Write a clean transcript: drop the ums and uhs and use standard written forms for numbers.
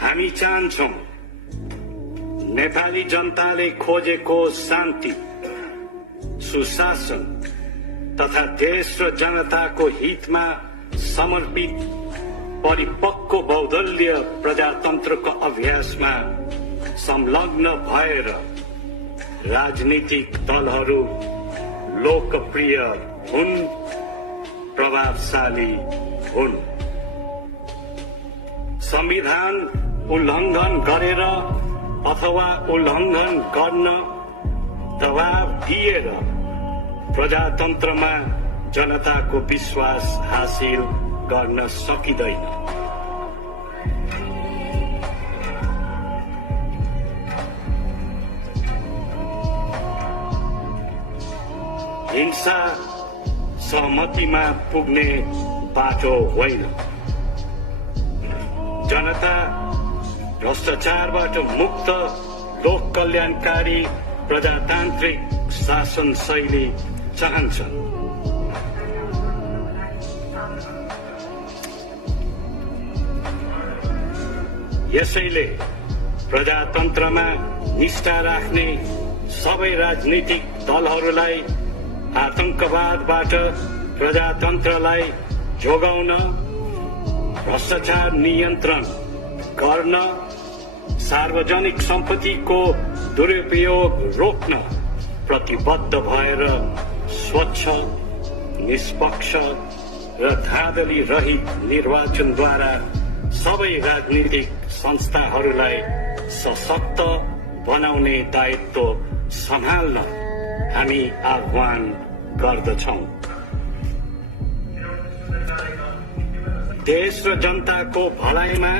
हामी चाहन्छौं नेपाली जनताले खोजेको शान्ति, सुशासन तथा देश र जनताको हितमा समर्पित परिपक्व बहुदलीय प्रजातन्त्रको अभ्यासमा संलग्न भएर राजनीतिक दलहरू लोकप्रिय हुन्, प्रभावशाली हुन्। संविधान उल्लङ्घन गरेर अथवा उल्लङ्घन गर्न दबाव दिएर प्रजातन्त्रमा जनताको विश्वास हासिल गर्न सकिँदैन। हिंसा सहमतिमा पुग्ने बाटो होइन। जनता भ्रष्टाचारबाट मुक्त लोक कल्याणकारी प्रजातान्त्रिक शासन शैली चाहन्छन्। यसैले प्रजातन्त्रमा निष्ठा राख्ने सबै राजनीतिक दलहरूलाई आतंकवादबाट प्रजातन्त्रलाई जोगाउन, भ्रष्टाचार नियन्त्रण गर्न, सार्वजनिक सम्पत्तिको दुरुपयोग रोक्न प्रतिबद्ध भएर स्वच्छ, निष्पक्ष र धाँधली रहित निर्वाचनद्वारा सबै राजनीतिक संस्थाहरूलाई सशक्त बनाउने दायित्व सम्हाल्न हामी आह्वान गर्दछौं। देश र जनताको भलाइमा